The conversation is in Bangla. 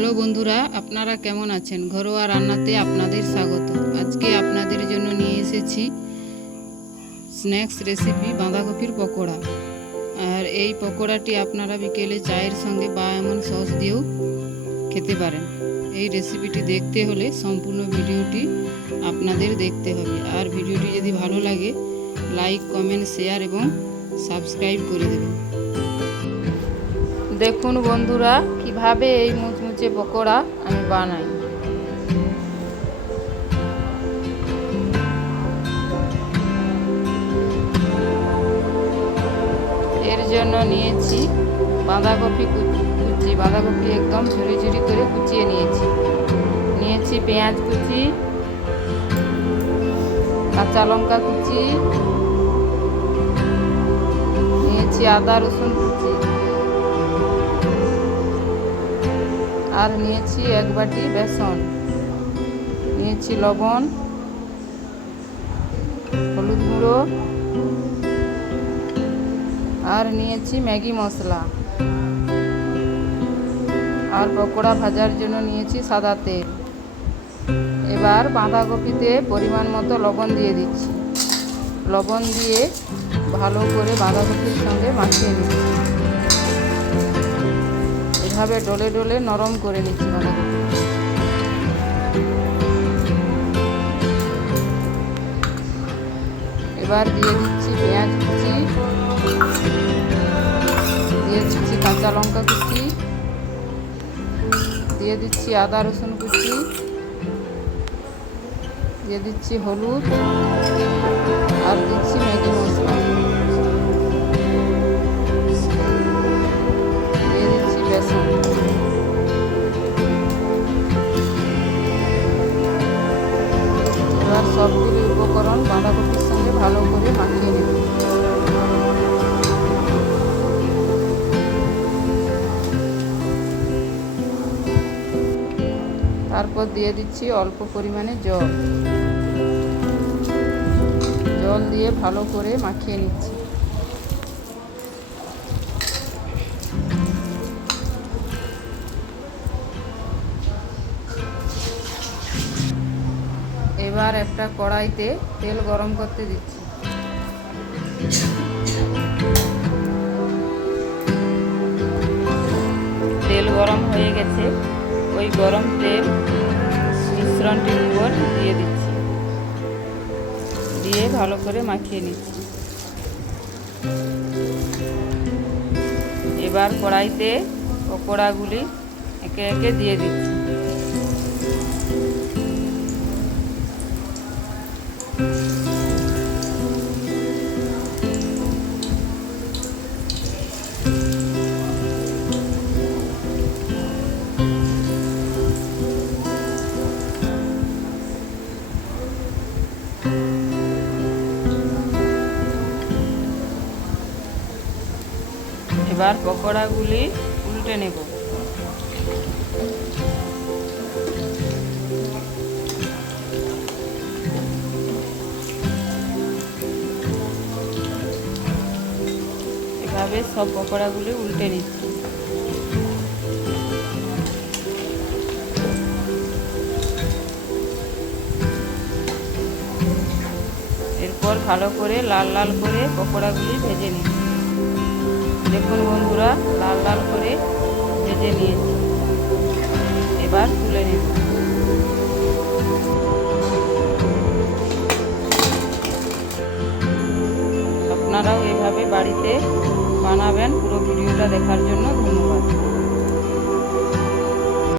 হ্যালো বন্ধুরা, আপনারা কেমন আছেন? ঘরোয়া রান্নাতে আপনাদের স্বাগত। আজকে আপনাদের জন্য নিয়ে এসেছি স্ন্যাক্স রেসিপি বাঁধাকপির পকোড়া। আর এই পকোড়াটি আপনারা বিকেলে চায়ের সঙ্গে বা এমন সস দিয়েও খেতে পারেন। এই রেসিপিটি দেখতে হলে সম্পূর্ণ ভিডিওটি আপনাদের দেখতে হবে। আর ভিডিওটি যদি ভালো লাগে লাইক, কমেন্ট, শেয়ার এবং সাবস্ক্রাইব করে দেবেন। দেখুন বন্ধুরা, কিভাবে এই মুচমুচে পকোড়া আমি বানাই। এর জন্য নিয়েছি বাঁধাকপি কুচি। বাঁধাকপি একদম ঝুরি ঝুরি করে কুচিয়ে নিয়েছি পেঁয়াজ কুচি, কাঁচা লঙ্কা কুচি, নিয়েছি আদা রসুন কুচি, আর নিয়েছি 1 বাটি বেসন, নিয়েছি লবণ, হলুদ গুঁড়ো, আর নিয়েছি ম্যাগি মশলা, আর পকোড়া ভাজার জন্য নিয়েছি সাদা তেল। এবার বাঁধাকপিতে পরিমাণ মতো লবণ দিয়ে দিচ্ছি। লবণ দিয়ে ভালো করে বাঁধাকপির সঙ্গে মাখিয়ে নিচ্ছি। এভাবে ডলে ডলে নরম করে নিচ্ছি বাঁধাকপি। এবার দিয়ে দিচ্ছি পেঁয়াজ কুচি, দিয়ে দিচ্ছি কাঁচা লঙ্কা কুচি, দিয়ে দিচ্ছি আদা রসুন কুচি, দিয়ে দিচ্ছি হলুদ, আর দিচ্ছি ম্যাগি মশলা, দিয়ে দিচ্ছি বেসন। এবার সবগুলি উপকরণ বাঁধাকপির সঙ্গে ভালো করে মাখিয়ে নেব। তারপর দিয়ে দিচ্ছি অল্প পরিমাণে জল দিয়ে ভালো করে মাখিয়ে নিচ্ছি। এবার একটা কড়াইতে তেল গরম করতে দিচ্ছি। তেল গরম হয়ে গেছে। ওই গরম তেল মিশ্রণটির উপর দিয়ে দিচ্ছি, দিয়ে ভালো করে মাখিয়ে নিচ্ছি। এবার কড়াইতে পকোড়াগুলি একে একে দিয়ে দিচ্ছি। এবার পকোড়াগুলি উল্টে নেব। এভাবে সব পকোড়াগুলি উল্টে নিচ্ছি। এরপর ভালো করে লাল লাল করে পকোড়াগুলি ভেজে নিচ্ছি। দেখুন বন্ধুরা, লাল লাল করে ভেজে নিয়েছি। এবার তুলে নেব। আপনারাও এভাবে বাড়িতে বানাবেন। পুরো ভিডিওটা দেখার জন্য ধন্যবাদ।